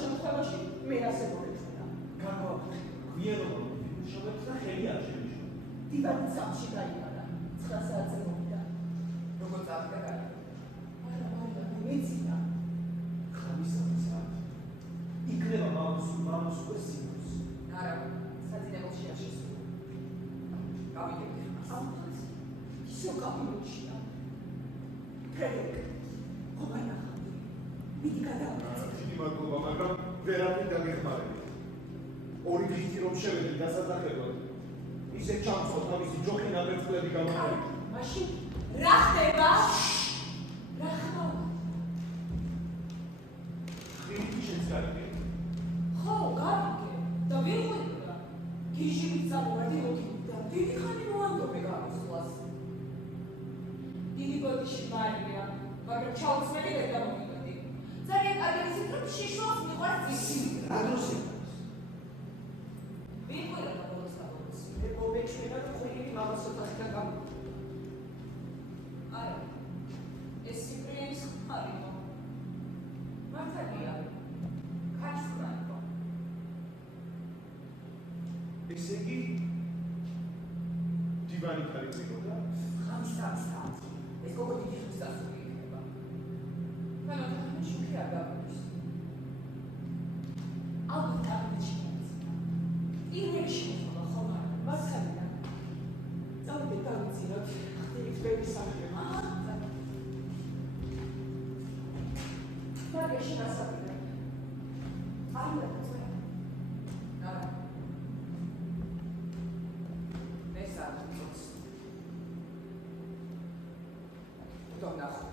შემთხვევაში მე ასე მოგეცოდა. გვიანობა მუშაობებს და ხელი არ შენიშნა. დივანი სამში გაიყარა. 9 საათზე მოვიდა. როგორ წავიდა გაიყარა? არა, მეცია. ხამისამი საათი. იქნება მამის უკვე სიმბოლოს. არა, საძინებელში არ შესულა. გავიგებთ მას. ამას ისო კაბინეტშია. ფრედერიკ, ყოფანახავდი. მიდი გადავიდე. დიდი მადლობა, მაგრამ ვერაფრით დაგეხმარებით. ორი დღითი რომ შევედი დასაძახებლად, ისე ჩამწვა თავისი ჯოხი ნაბერწკლები გამოვიდა. მაშინ რა ხდება? რა ხდება? ხირი შეცარდი. ხო, გავიგე. და ვიღუდა. გიჟივით წამოვედი მოთინდა. დიდი ხანი მოანდობე გამოსვლას. დიდი ბოდიში მარია, მაგრამ ჩაუცმელი ვერ გამოვიდი. ძალიან კარგი ისეთ რომ შიშოს მიყვარს ისი. რა დროს იყო? ვიღუდა ბოლოს საბოლოოს. მე მოვეჩვენა რომ ხირი მამას ოთახიდან გამოვიდა. არა. ეს სიბრიეის ხარიო. მართალია. კაცმა იყო. ესე იგი დივანი კარიწიკოდა? ხამისამი საათი. ეს გოგო დიდი ხნის დასული იქნება. მაგრამ შუქი არ გავიგეს. ალბათ აღნიშნავს. იმედი შემოხდა ხოლმე. მასალია. წავიდეთ დავიცინოთ. ხტირის ბების სახება. მაგაში მასალია. არ ვეცე. არა. მე საერთოდ თვითონ ნახო.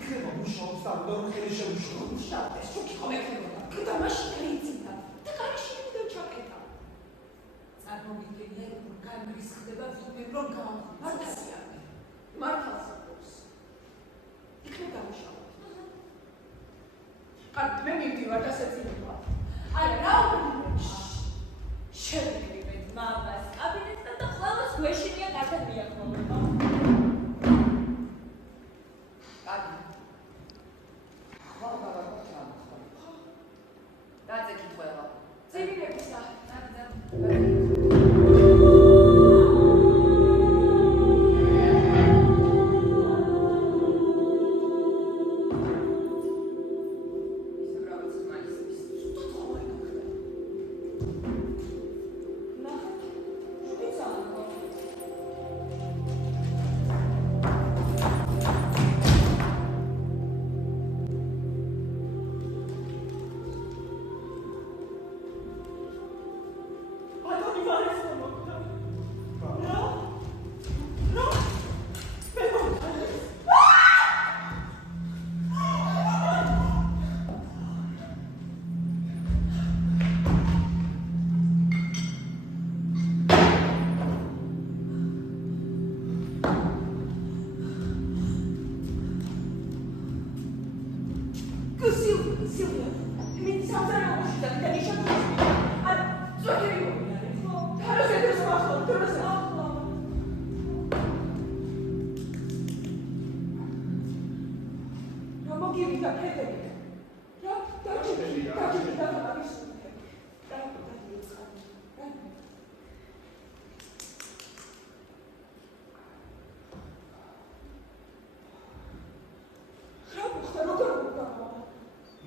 იქნება მუშაობს და უნდა რომ ხელი შეუშლო. მუშაობდეს, შუქი ხომ ეხებოდა. და მაშინ გაიწინდა. და კარში მივიდა ჩაკეტა. წარმოვიდგენია რომ გამრის ხდება ვინმე რომ მართალია. მართალს აქვს. იქნება დამუშავა. კარგი, მე მივდივარ და შეწინება. არა, რა უნდა შევიდივით მამას კაბინეტთან და ყველას გვეშინია კარგად მიახლოვება.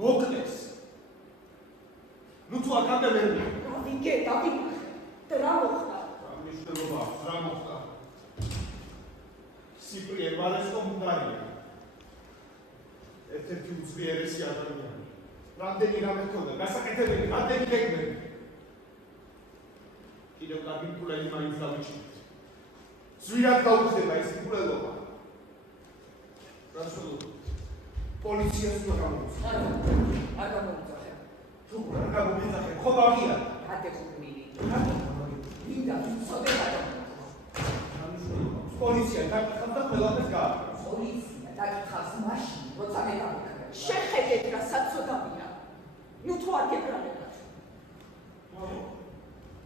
მოკდეს. ნუ თუ აქ ამბები. გავიგე, დავინახე. და რა მოხდა? მნიშვნელობა აქვს, რა მოხდა? სიპრიე ვალესკო მუნდარია. ერთ-ერთი უძლიერესი ადამიანი. რამდენი რამე ქონდა, გასაკეთებელი, რამდენი გეგმები. კიდევ კარგი მკვლელი მაინც დავიჩინეთ. ზვირად გაუხდება ეს მკვლელობა. რა სულ პოლიციას უნდა გამოვიწყო. არ გამომიწახე. თუ რა გამოვიწყე, ხო ბაღია. გადეხუბნილი. მინდა სოდება პოლიცია დაკითხავს და ყველაფერს გააკეთებს. პოლიცია დაკითხავს მაშინ, როცა მე გამიქრე. შეხედეთ რა საწოდავია. ნუ თუ არ გებრალებათ.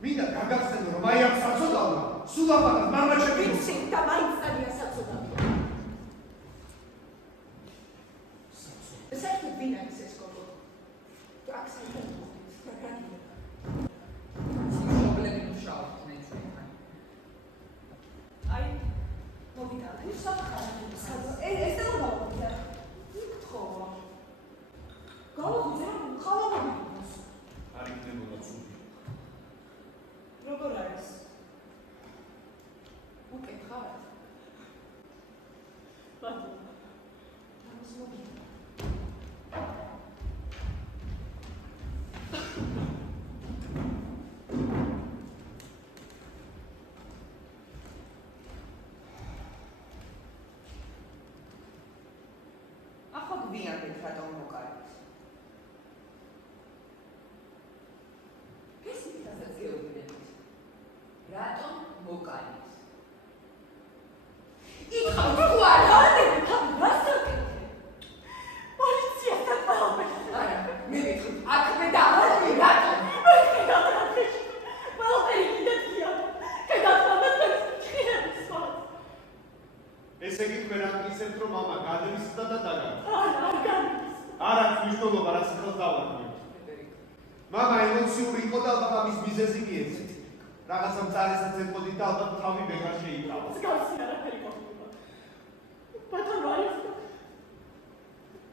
მინდა გაგახსენო რომ აი ამ საწოდავმა სულ ამას მამა ჩემი ვიცი და მაინც ძალიან საწოდავია. საერთოდ ვინ არის ეს გოგო? აქცენტი პრობლემი მუშაობდნენ ჩვენთან. აი მოვიდა. ის საფხარია. ეს და მოვიდა. იქ ხო. გავუძე ხალხობრივს. არ იქნებოდა ცუდი. როგორ არის? უკითხავთ. ბატონო. ამას მოვიდა. ახლა გვიანდეთ რატომ მოკარით. ეს ისაც გეუბნებით. რატომ მოკარით. იქ თუ არა, რასაკეთე? პოლიციასთან პალმე. არა, მე ვიტყვი, აქვე და ახლა რატომ? ესე იგი თქვენ ამგიცებთ რომ მამა გადმისცდა და დაგარდა. არ გამის. არ აქვს მნიშვნელობა რა სახელს დავარქვი. მამა ემოციური იყო და ალბათ ამის მიზეზი მიეცეთ. რაღაცა მწარესაც ეთყოდით და ალბათ თავი ბეგარ შეიკავა. მსგავსი არაფერი გქონდა.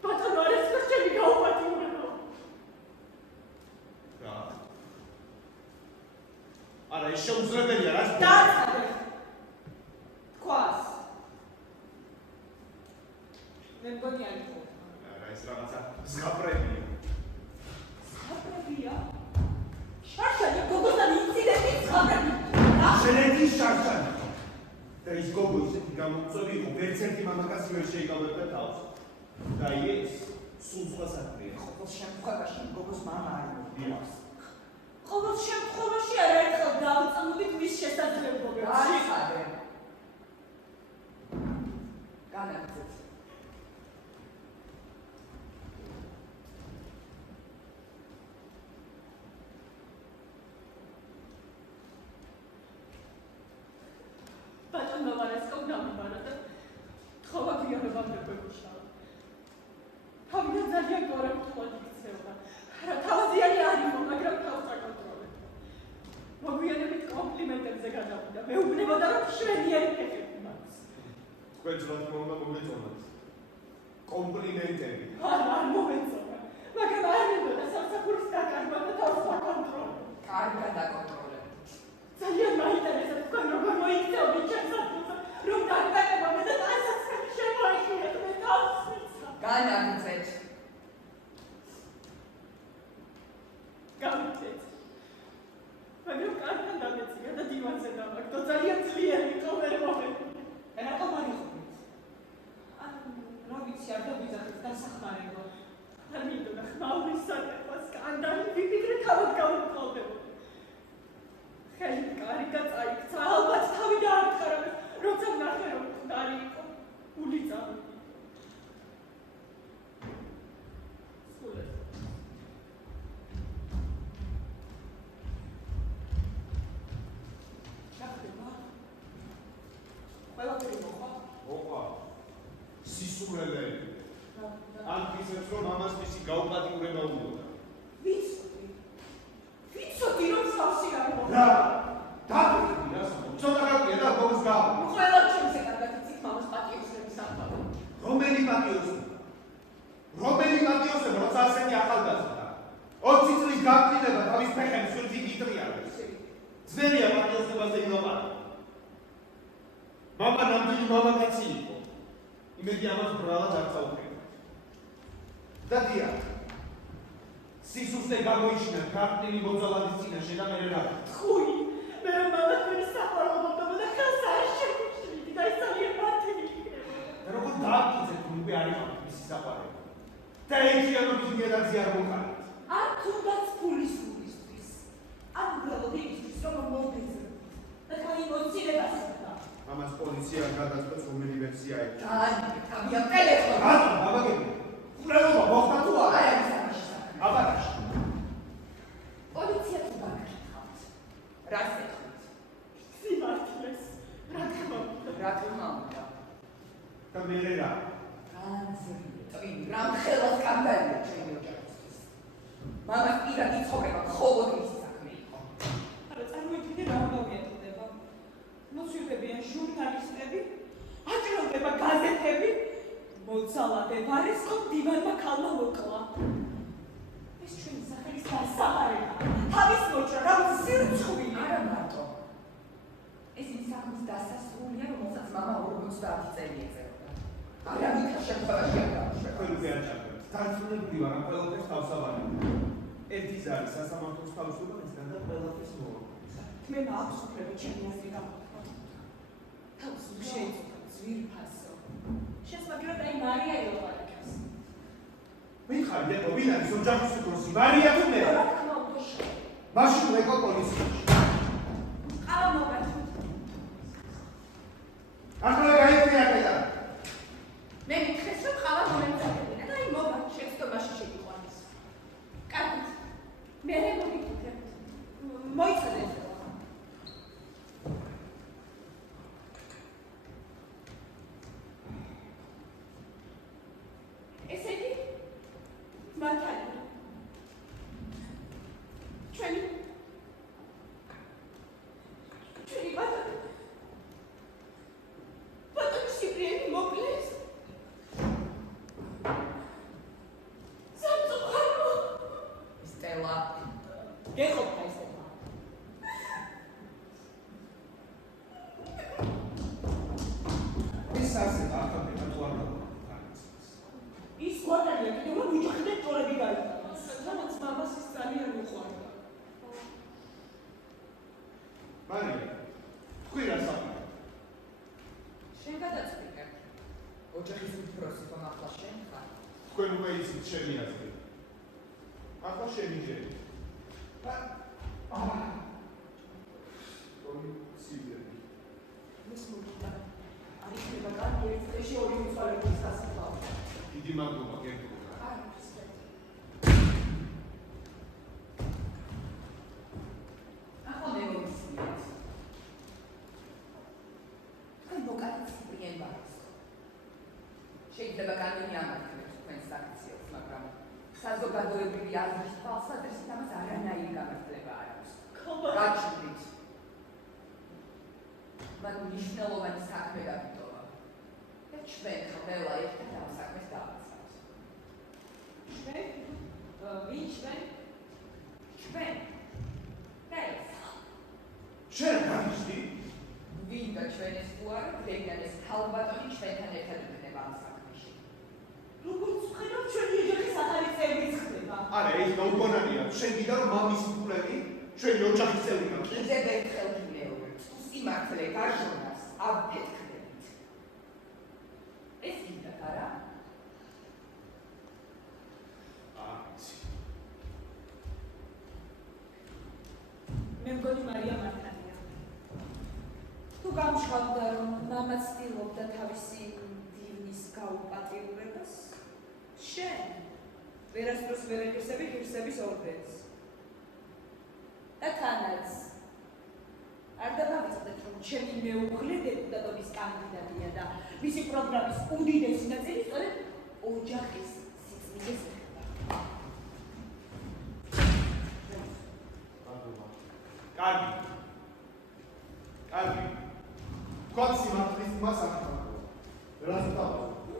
ბატონო არის ჩემი გაუპატიურება. რა? არა, ეს შეუძლებელია რა? დაწყე. თქვას. მე მგონი არ იყო. არა, ეს რაღაცა ზღაპრებია. ზღაპრებია? შარშანი გოგოსთან ინციდენტი ზღაპრებია. შენეთი შარშანი. და ის გოგო ისეთი გამოწვევი იყო, ვერც ერთი მამაკაცი ვერ შეიკავებდა თავს. და ეს სულ სხვა საქმეა. ყოველ შემთხვევაში გოგოს მამა არ მოგიყვარს. ყოველ შემთხვევაში არაერთხელ დავწამუდით მის შესაძლებლობებს. გაიხადე. განაგრძეთ. ბატონმა ვარასკომ დამიბარა და თხოვა გვიანობამდე გვეშალა. თავიდან ძალიან გორემთხვად იქცევა. რა თავაზიანი არ იყო, მაგრამ თავს აკონტროლებდა. მოგვიანებით კომპლიმენტებზე გადავიდა. მეუბნებოდა, რომ შვენიერი ფეხები მაქვს. თქვენ რა თქმა უნდა მოგეწონათ. კომპლიმენტები. არ მომეწონა. მაგრამ არ მივიდა სამსახურის დაკარგვა და თავს აკონტროლებდა. კარგად აკონტროლებთ. ძალიან მაინტერესებს თქვენ როგორ მოიქცეობთ ჩემს ადგილზე, რომ დაგაკეთებამდე და ასაც შემოეხურეთ მე თავს ვიცა. განაგრძეთ. გავიწეთ. მაგრამ კარგად დამეწია და დივანზე დავაგდო. ძალიან ძლიერი იყო ვერ მომეწონა. რატომ არ იხობთ? რა ვიცი, არ დავიძახეთ დასახმარება. არ მინდოდა ხმაურის საკითხს, სკანდალი ვიფიქრე თავად გავუყოლდებოდა. ხელი კარგა წაიქცა, ალბათ თავი დაამყარა, როცა ვნახე რომ მკვდარი იყო, გული წავიდა. სულ ეს. რა ხდება? ყველაფერი მოხდა? მოყვა. სისულელე. ან ისევ რომ ამას მისი გაუპატიურება უნდა. ვიცოდი რომ სავსე არ მოხდა. რა? დაგვრიდი რა სამ. ცოტა გაგვია და გოგოს გავა. ყველა ჩემს კარგად იცით მამას პატიოსნების ახალ. რომელი პატიოსნება? რომელი პატიოსნება, როცა ასეთი ახალგაზრდა 20 წლის გაგრძელება თავის ფეხებს ვერცი გიტრიალებს. ძნელია პატიოსნებაზე ილაპარაკო. მამა ნამდვილი მამაკაცი იყო. იმედი ამას ბრალად არ წაუყენებთ. და დიახ. სისუსტე გამოიჩინა ქართული მოძალადის წინაშე და მე რა. ხუი, მე რომ მამათვის საყოველთაო და ხელს არ შემოჭრიდი და ეს ძალიან მარტივი იქნება. და როგორ დააკიძეთ უკვე არ იყო მისი საყვარელი. და ერთიანობის ნიადაგზე არ მოხარეთ. არ თუნდაც ფულის ფულისთვის. არ უბრალოდ იმისთვის, რომ მოვეძებდით. და თქვენი მოცილებას ხდება. ამას პოლიცია გადაწყვეტს რომელი ვერსია ექნება. თავია ტელეფონი. რატო, ბაბაგები? ყურადღება მოხდა თუ არა? არ არის ამაში საქმე. აბარაში. პოლიცია თუ გაგიხავთ. რას ეთქვით? სიმართლეს. რა თქმა უნდა. რა თქმა უნდა. და მე რა? განცდები, რამ ხელას კანდალია ჩვენი ოჯახისთვის. მამას პირადი ცხოვრება მხოლოდ მისი საქმე იყო. არა, წარმოიდგინე რა უნდა მიეწოდება. მოსვიფებიან ჟურნალისტები, აჭროვდება გაზეთები, მოცალადებ არის, რომ დივანმა ქალმა მოკლა. ეს ჩვენი სახელის დასამარება, თავის მოჭრა, რაღაც სირცხვილი. არა მარტო. ეს იმ საქმის დასასრულია, რომელსაც მამა 50 წელი ეწეოდა. არავითარ შემთხვევაში არ გავუშვებ. თქვენ უკვე არ ჩაგდეთ. დარწმუნებული ვარ, ამ ყველაფერს თავსავალი. ერთის არის სასამართლოს თავისუფლება, ისგან და ყველაფერს მოაქვს. თმენა აქვს უფლება ჩემი აზრი გამოთქვა. თავს შეიძლება ძვირფასო. შესაძლოა და მარია ელოვარიკას. მითხარი დედო, ვინ არის ოჯახის უფროსი? მარია თუ მე? რა თქმა უნდა შე. მაშინ ვეკო პოლიციაში. ყავა მოგაჩვით. ახლა გაიწია აქედან. მე მითხეს რომ ყავა მომეწადებინა და აი მოგა შეცდომაში შეგიყვანეს. კარგით. მე მოგიკეთებ. მოიცადეთ. ესე იგი მართალია. ჩვენი ბატონი სიბრიელი მოკლეს. სამწუხარო. სტელა. გეყოფა ესელა. ეს ასე ახალგაზრდა თუ არ გაქვს. ის გვარდია კიდევ რომ უჯახიდან ჭორები გაიტანოს. სადაც მამას ის ძალიან უყვარდა. მარია, თქვენ რა საქმე? შენ გადაწყვიტე. ოჯახის უფროსი ხომ ახლა შენ ხარ? თქვენ უკვე იცით ჩემი აზრი. ახლა შემიჯერეთ. პოლიციები. ეს მოგდა. არის ხება კარგი ერთ წელში ორი მიცვალებულის გასაფრთხო. დიდი მადლობა გერგო. არ არის ეს. ახლა მე მომისმინეთ. თქვენ მოკალით სიბრიენ ვართ. შეიძლება კანონი ამართლებს თქვენს აქციებს, მაგრამ საზოგადოებრივი აზრის თვალსაზრისით ამას არანაირი გამართლება არ აქვს. გაჩვით. მან მნიშვნელოვანი საქმე გაგიტოვა. და ჩვენ ყველა ერთად ამ საქმეს დავაცავთ. ჩვენ? ვინ ჩვენ? ჩვენ. და ეს. შენ გაგიშდი? ვინ და ჩვენ ეს თუ არა, დღეიდან ეს ქალბატონი ჩვენთან ერთად იქნება ამ საქმეში. როგორც ვხედავ ჩვენი ოჯახის ახალი წევრიც ხდება. არა, ეს გაუკონანია. შენ გინდა რომ მამის ფულები ჩვენი ოჯახის წევრი გახდეს? კიდევ ერთხელ გიმეორებ, სიმართლე გაჟონას ავფეთქდებით. ეს გინდათ არა? აიცი. მე მგონი მარია მართალია. თუ გამშვალდა რომ მამა ცდილობდა თავისი დივნის გაუპატიურებას, შენ ვერასდროს ვერ ეკისები ღირსების ორდენს. და თანაც არ დავავიწყდეთ რომ ჩემი მეუღლე დეპუტატობის კანდიდატია და მისი პროგრამის უდიდესი ნაწილი სწორედ ოჯახის სიწმინდეს ეხება. კარგი. კარგი. თქვენ სიმართლის მას ახლა. რას დავაწყო?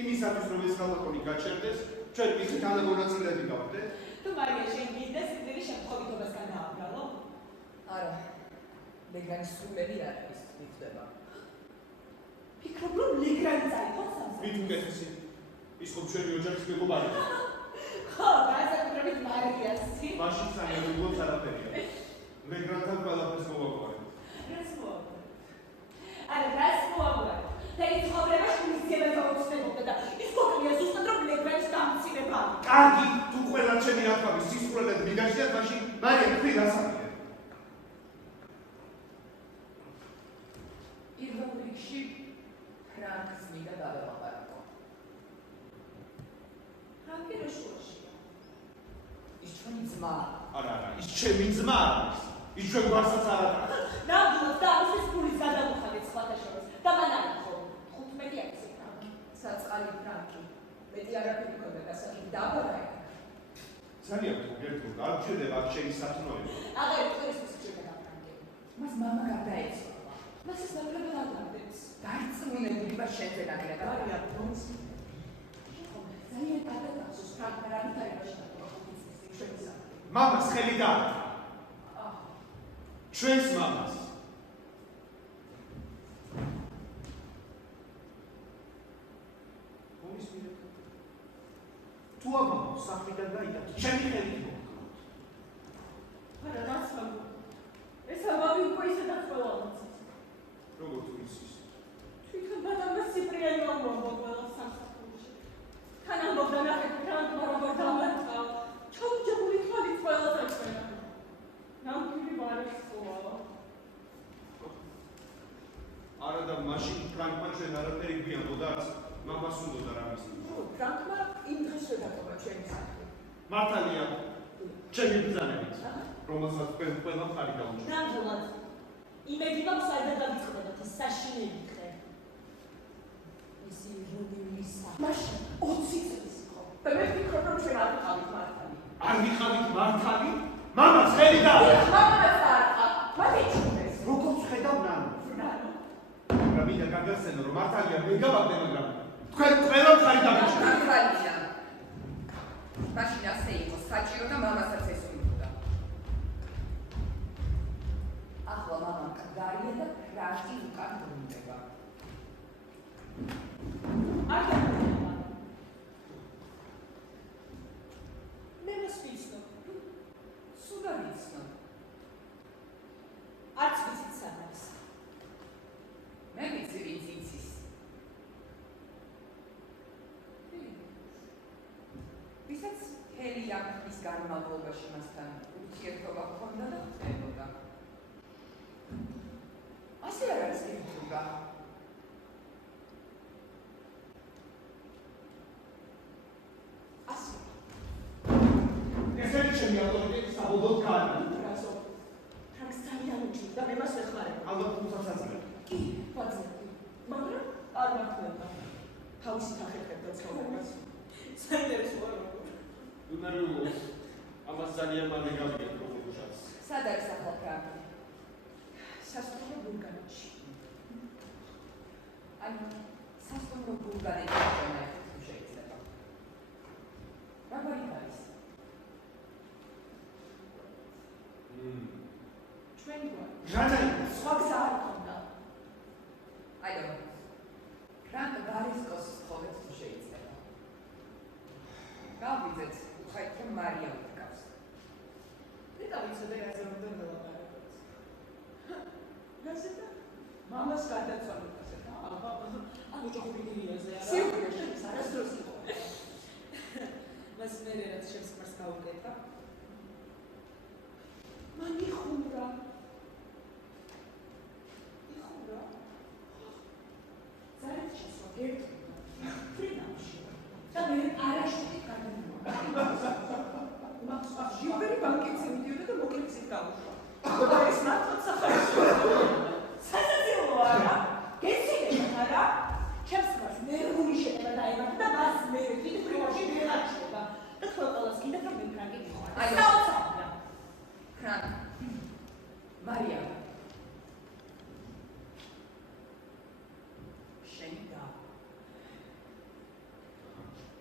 იმისათვის რომ ეს ხალხონი გაჩერდეს, ჩვენ მისი თანაგონაწილეები გავხდეთ. თუ მარია შენ გინდა სიძველი შემთხვევითობასგან დააბრალო? არა. ლეგრანის სულები არ არის, მიწდება. ფიქრობ რომ ლეგრანი წაიღოს სამს? ვით უკეთესი? ის ხომ ჩვენი ოჯახის მეგობარი? ხო, განსაკუთრებით მარიასი. მაშინ სამეგობროს არაფერია. ლეგრანთან ყველაფერს მოვაგვარებ. რას მოაგვარებ? არა, რას მოაგვარებ? და ის ცხოვრება შვილისძიება გაუჩნდებოდა და ის გვაკლია ზუსტად რომ ლეგრანის ფრანკი რა შუაშია? ის ჩვენი ძმა. არა, ის ჩემი ძმა არის. ის ჩვენ გვარსაც არ აქვს. ნამდვილად დაუსის ფულის გადამოხადეთ სხვათა შორის და მან არახო 15 ათასი ფრანკი. საწყალი ფრანკი. მეტი არაფერი მქონდა გასაგები დააბარა. ძალიან გოგერდო, არ გჭირდება ჩემი სათნოება. აღარ იტყვის შეიძლება ფრანკი. მას მამა გარდაეცვალა. მას ეს ნაკლებად აღდებს. დარწმუნებული ვარ შენზე ნაკლებად. არია რომის ძალიან კარგად ახსოვს ფრანკმა რა ვითარებაში დაკვრა ჩვენი საქმე. მამას ხელი დაარტყა. ჩვენს მამას. ომის მიღება. თუ აბა სახლიდან გაიგეთ, ჩემი ხელით მოვკლოთ. არა, რაც მაგო. ეს ამავე უკვე ისედაც ყველამაც. როგორ თუ იცის? თვითონ მადამას სიპრიანი ამბობდა ყველა სამსახურში. თან ამბობდა ნახეთ ფრანკმა როგორ დამარცხა. ჩაუჯებული თვალით ყველას აჩვენა. ნამდვილი ვარისხოა. არა და მაშინ ფრანკმა ჩვენ არაფერი გვიამბოდა, მამას უნდოდა რამის. ფრანკმა იმ დღესვე დაკვრა ჩვენი საქმე. მართალია, ჩემი ბრძანებით, რომელსაც ყველა მხარი გაუჭირდა. ნამდვილად. იმედი მაქვს არ გადავიწყდებათ ეს საშინელი ხე. ისი როდიმისა მაშინ 20 წელს იყო. და მე ვფიქრობ რომ ჩვენ არ ვიყავით მართალი. არ ვიყავით მართალი? მამას ხელი დაარტყა. მამას დაარტყა. მათი ჩუბეს. როგორც ხედავ ნანო. მაგრამ მინდა გაგახსენო რომ მართალია მე გავაგდე, მაგრამ თქვენ ყველა მხარი დაგიჭირეთ. მართალია. მაშინ ასე იყო საჭირო და მამასაც ეს უნდა. ახლა მამა კდარია და ფრანკი უკან ბრუნდება. არ დაგვიწყება. მე მას ვიცნობ. სულ არ იცნობ. არც ვიცით სად არის. მე ვიცი ვინც იცის. ვისაც ჰელი აქვს განმავლობაში მასთან ურთიერთობა ჰქონდა და ხდებოდა. ასე არ არის გეუბნება. ასე. ესეთი ჩემი ავტორიტეტი საბოლოოდ გაანადგურა. რაზო? ფრანკს ძალიან უჭირდა და მე მას ვეხმარებ. ალბათ თუმცა საძმე. კი, ვაძლევდი. მაგრამ არ მართლება. თავისით ახერხებდა ცხოვრებას. საინტერესოა როგორ. უნარიულოს ამას ძალიან მალე გავიგეთ როგორ უშავს. სად არის ახლა ფრანკი? სასტუმრო ბულგარეთში. ანუ სასტუმრო ბულგარეთში ჩანაერთო თუ შეიძლება. როგორი არის? ჩვენი გვარი. რაცა სხვა გზა არ ქონდა. აი და ფრანკ გარისკოს ხოლმე თუ შეიძლება. გავიძეთ უხაით რომ მარია უთქავს. და ვიცოდე რა ზემოდან ველაპარაკობთ. რაზედა? მამას გადაცვალებაზე. ანუ ჯოხბინიაზე არა. სიუჟეტი არასდროს იყო. მას მე რაც შენს ქმარს გავუკეთა. მან იხურა. იხურა. ძალიან შესვა გერტყიდა. ფრინავში. და მე არაშუტი გადამოვა. ჟილბერი ბანკეთზე მიდიოდა და მოკლედ გავუშვა. და ეს ნაცვლად სახარებაა. სასაცილოა რა. გეცინებათ არა? ჩემს ქმარს ნერვული შეება დაემართა და მას მე კიდე ფრინავში ვიღაჩება. და ყველას კიდე რომ მე ფრანკი ვიყავ. აი, საოცარია. ფრანკ მარია შენი და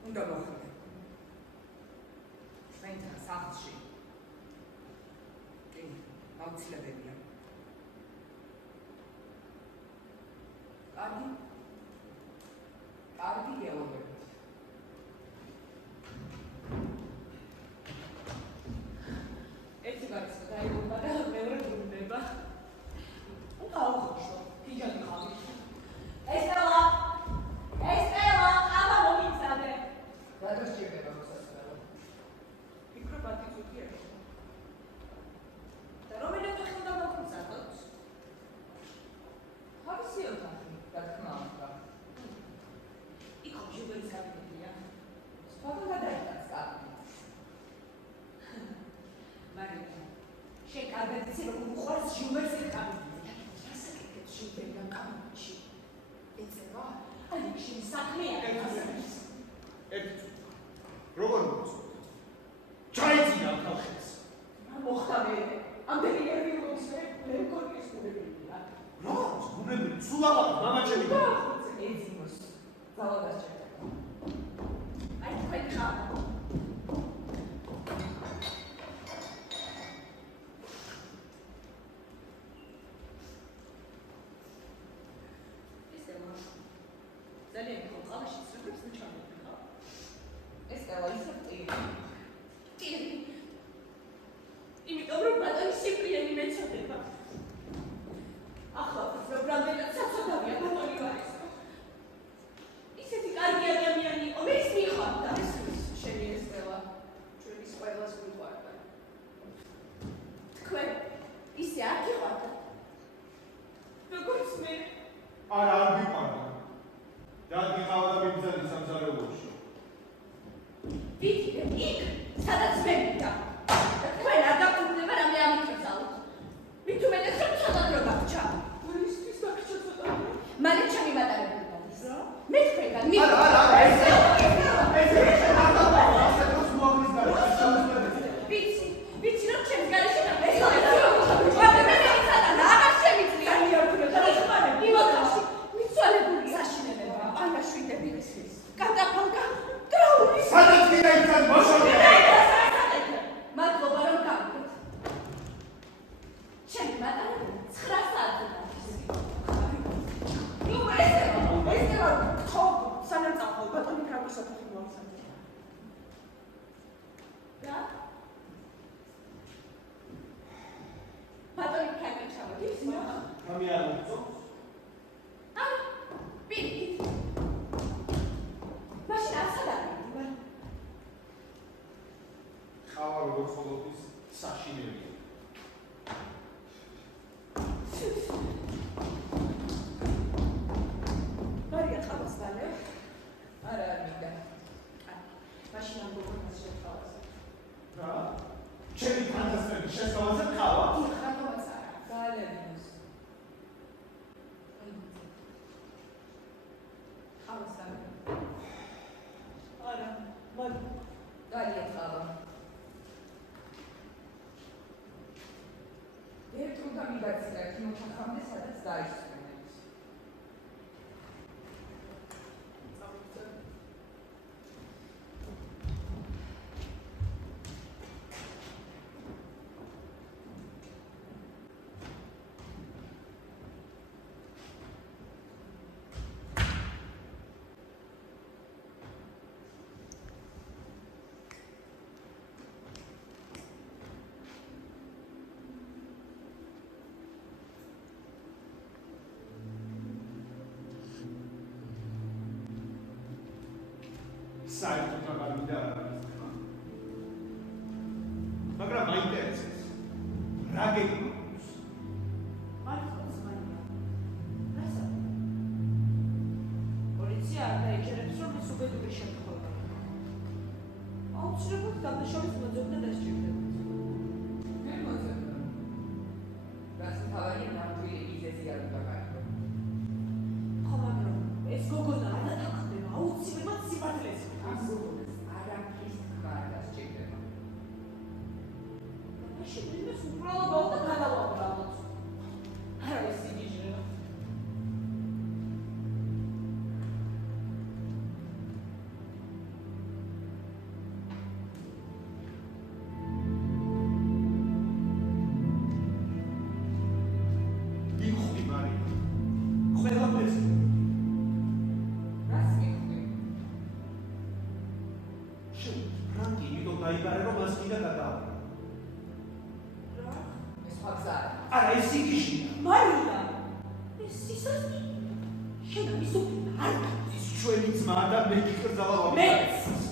უნდა მოხდე ჩვენთან სახლში კი აუცილებელია კარგი გეუბნებით ერთი გარს დაიღუპა და მეორე ბრუნდება. უნდა აუხოშო, ფიჯანი ხავი. ესტელა, აბა მომიცადე. რა დასჭირდება მოსასწრებო ფიქრობ ათიწუთია. და რომელიმე ხილდა მოგწადოთ? თავისი ოთახი რა თქმა უნდა იცი რომ უყვარს ჟილბერს ეკაბინე. რასაკეთებს ჟილბერთან კაბინეტში? ეწევა? აი შენი საქმეა. როგორ მოწოდეთ? ჩაიძინა ხალხს. მოხდა მე. ამდენი ნერვიულობის მე მგონის გუნებია. რა? გუნები სულავა მამაჩემი. ეძიმოს. ძალადას ჭირდება. აი თქვენ ხარ. ძალიან ყოველში ცნობებს ნიჩამები ხა. ეს ყველა ისე ტირი. ტირი. იმიტომ რომ ბატონი სიპრიენი მეწოდება. ახლა ვფიქრობ რამდენად საცოდავია ბატონი ვარის. ისეთი კარგი ადამიანი იყო, მე ის მიხარდა. ეს შენი ეს ყველა ჩვენის ყველას გვიყვარდა. თქვენ ისე არ გიყვარდა. როგორც მე. არა, არ გიყვარდა. დაგიხავა და მიბრძანი სამზარეულოში. ვიდრე იქ, სადაც მე მივიდა. თქვენ არ გაგუნება რამე ამიწალოთ. მით უმეტეს რომ ცოტად რო გავრჩა. ისთვის დაგჭა ცოტა. მალე ჩემი მატარებელი გადის. მე თქვენგან მივიდა. ვიცი რომ ჩემს გარეშე ეს საერთოდ აღარ მინდა მაგრამ მაინტერესებს რა გეკითხავს მართლაც მაინდა რასა პოლიცია არ დაიჭერებს რომ ეს უბედური შემთხვევა აუცილებლად გადაშორის მოძებნა დასჭირდება მე მოძებნა რაც თავი ნამდვილი იზესი არ უნდა გაიგო ხო მაგრამ ეს გოგონა არ დათანხმდება აუცილებლად სიბარძლეს არაფრის თქმა არ დასჭირდება შეგვიძლია უბრალოდ და გადავაბრალოთ არა ეს სიგიჟეა ჩვენი ძმა და მე გიკრძალა ვაფშე.